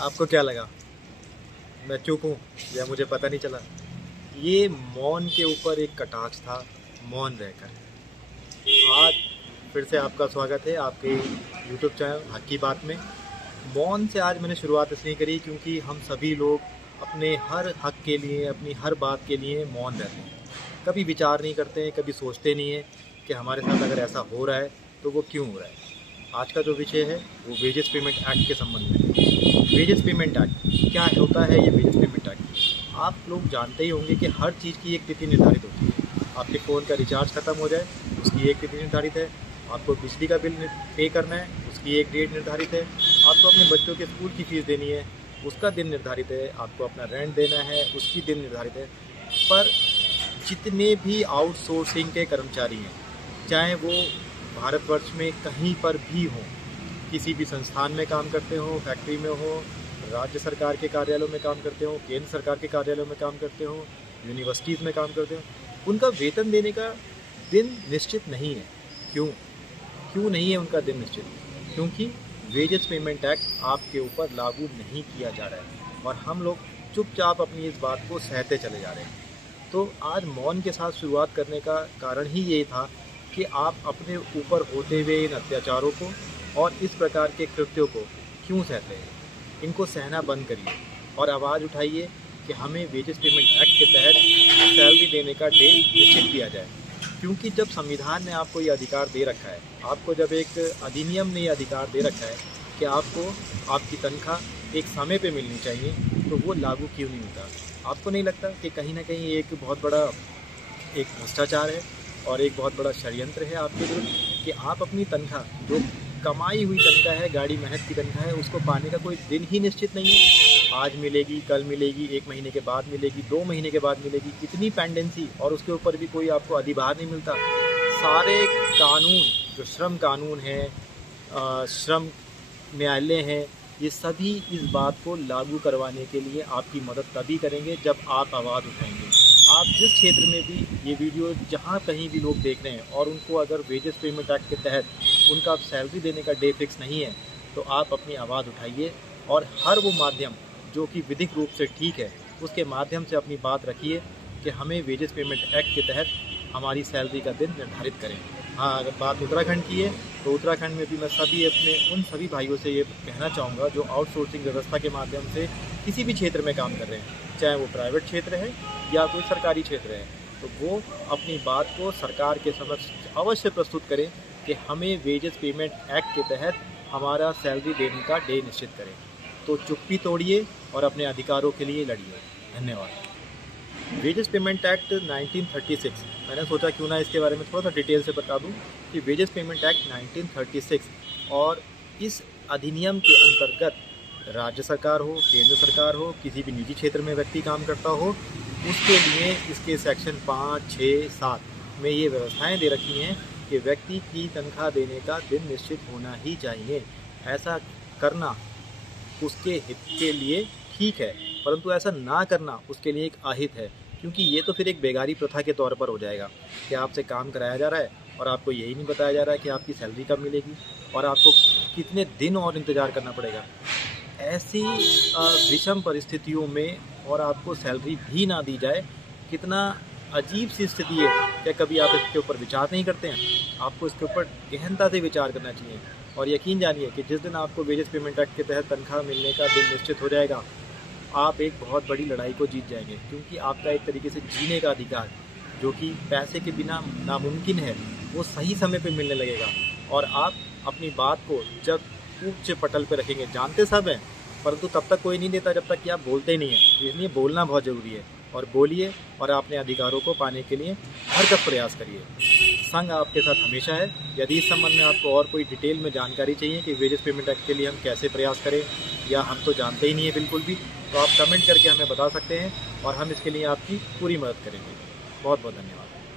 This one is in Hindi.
आपको क्या लगा मैं चुप हूँ या मुझे पता नहीं चला? ये मौन के ऊपर एक कटाक्ष था, मौन रहकर। आज फिर से आपका स्वागत है आपके YouTube चैनल हक की बात में। मौन से आज मैंने शुरुआत इसलिए करी क्योंकि हम सभी लोग अपने हर हक के लिए, अपनी हर बात के लिए मौन रहते हैं। कभी विचार नहीं करते हैं, कभी सोचते नहीं हैं कि हमारे साथ अगर ऐसा हो रहा है तो वो क्यों हो रहा है। आज का जो विषय है वो वेजेस पेमेंट एक्ट के संबंध में है। वेजेस पेमेंट एक्ट क्या होता है? ये वेजेस पेमेंट एक्ट आप लोग जानते ही होंगे कि हर चीज़ की एक तिथि निर्धारित होती है। आपके फ़ोन का रिचार्ज ख़त्म हो जाए उसकी एक तिथि निर्धारित है। आपको बिजली का बिल पे करना है उसकी एक डेट निर्धारित है। आपको अपने बच्चों के स्कूल की फ़ीस देनी है उसका दिन निर्धारित है। आपको अपना रेंट देना है उसकी दिन निर्धारित है। पर जितने भी आउटसोर्सिंग के कर्मचारी हैं, चाहे वो भारतवर्ष में कहीं पर भी हों, किसी भी संस्थान में काम करते हों, फैक्ट्री में हो, राज्य सरकार के कार्यालयों में काम करते हों, केंद्र सरकार के कार्यालयों में काम करते हों, यूनिवर्सिटीज़ में काम करते हों, उनका वेतन देने का दिन निश्चित नहीं है। क्यों नहीं है उनका दिन निश्चित? क्योंकि वेजेस पेमेंट एक्ट आपके ऊपर लागू नहीं किया जा रहा है और हम लोग चुपचाप अपनी इस बात को सहते चले जा रहे हैं। तो आज मौन के साथ शुरुआत करने का कारण ही ये था कि आप अपने ऊपर होते हुए इन अत्याचारों को और इस प्रकार के कृत्यों को क्यों सहते हैं। इनको सहना बंद करिए और आवाज़ उठाइए कि हमें वेजेस पेमेंट एक्ट के तहत सैलरी देने का डे निश्चित किया जाए। क्योंकि जब संविधान ने आपको ये अधिकार दे रखा है, आपको जब एक अधिनियम ने ये अधिकार दे रखा है कि आपको आपकी तनख्वाह एक समय पे मिलनी चाहिए, तो वो लागू क्यों नहीं होता? आपको नहीं लगता कि कहीं ना कहीं एक बहुत बड़ा एक भ्रष्टाचार है और एक बहुत बड़ा षड्यंत्र है आपके विरुद्ध कि आप अपनी तनख्वाह, जो कमाई हुई तनख्वाह है, गाड़ी मेहनत की तनख्वाह है, उसको पाने का कोई दिन ही निश्चित नहीं है। आज मिलेगी, कल मिलेगी, 1 महीने के बाद मिलेगी, 2 महीने के बाद मिलेगी, इतनी पेंडेंसी, और उसके ऊपर भी कोई आपको अधिभार नहीं मिलता। सारे कानून जो श्रम कानून है, श्रम न्यायालय हैं, ये सभी इस बात को लागू करवाने के लिए आपकी मदद तभी करेंगे जब आप आवाज़ उठाएंगे। आप जिस क्षेत्र में भी ये वीडियो जहाँ कहीं भी लोग देख रहे हैं और उनको अगर वेजेस पेमेंट एक्ट के तहत उनका सैलरी देने का डे फिक्स नहीं है, तो आप अपनी आवाज़ उठाइए और हर वो माध्यम जो कि विधिक रूप से ठीक है उसके माध्यम से अपनी बात रखिए कि हमें वेजेस पेमेंट एक्ट के तहत हमारी सैलरी का दिन निर्धारित करें। हाँ, अगर बात उत्तराखंड की है तो उत्तराखंड में भी मैं उन सभी भाइयों से ये कहना चाहूँगा जो आउटसोर्सिंग व्यवस्था के माध्यम से किसी भी क्षेत्र में काम कर रहे हैं, चाहे वो प्राइवेट क्षेत्र है या कोई सरकारी क्षेत्र है, तो वो अपनी बात को सरकार के समक्ष अवश्य प्रस्तुत करें कि हमें वेजेस पेमेंट एक्ट के तहत हमारा सैलरी देने का डे निश्चित करें। तो चुप्पी तोड़िए और अपने अधिकारों के लिए लड़िए। धन्यवाद। वेजेस पेमेंट एक्ट 1936, मैंने सोचा क्यों ना इसके बारे में थोड़ा सा डिटेल से बता दूं कि वेजेस पेमेंट एक्ट 1936 और इस अधिनियम के अंतर्गत राज्य सरकार हो, केंद्र सरकार हो, किसी भी निजी क्षेत्र में व्यक्ति काम करता हो, उसके लिए इसके सेक्शन 5, 6, 7 में ये व्यवस्थाएं दे रखी हैं कि व्यक्ति की तनख्वाह देने का दिन निश्चित होना ही चाहिए। ऐसा करना उसके हित के लिए ठीक है, परंतु ऐसा ना करना उसके लिए एक अहित है, क्योंकि ये तो फिर एक बेगारी प्रथा के तौर पर हो जाएगा कि आपसे काम कराया जा रहा है और आपको यही नहीं बताया जा रहा है कि आपकी सैलरी कब मिलेगी और आपको कितने दिन और इंतज़ार करना पड़ेगा। ऐसी विषम परिस्थितियों में और आपको सैलरी भी ना दी जाए, कितना अजीब सी स्थिति है। क्या कभी आप इसके ऊपर विचार नहीं करते हैं? आपको इसके ऊपर गहनता से विचार करना चाहिए और यकीन जानिए कि जिस दिन आपको वेजेस पेमेंट एक्ट के तहत तनख्वाह मिलने का दिन निश्चित हो जाएगा, आप एक बहुत बड़ी लड़ाई को जीत जाएंगे, क्योंकि आपका एक तरीके से जीने का अधिकार जो कि पैसे के बिना नामुमकिन है, वो सही समय पे मिलने लगेगा और आप अपनी बात को जब ऊंचे पटल पे रखेंगे। जानते सब हैं, परंतु तब तक कोई नहीं देता जब तक कि आप बोलते नहीं हैं। इसलिए बोलना बहुत ज़रूरी है और बोलिए और अपने अधिकारों को पाने के लिए भरसक प्रयास करिए। संघ आपके साथ हमेशा है। यदि इस संबंध में आपको और कोई डिटेल में जानकारी चाहिए कि वेजेस पेमेंट एक्ट के लिए हम कैसे प्रयास करें, या हम तो जानते ही नहीं है बिल्कुल भी, तो आप कमेंट करके हमें बता सकते हैं और हम इसके लिए आपकी पूरी मदद करेंगे। बहुत बहुत धन्यवाद।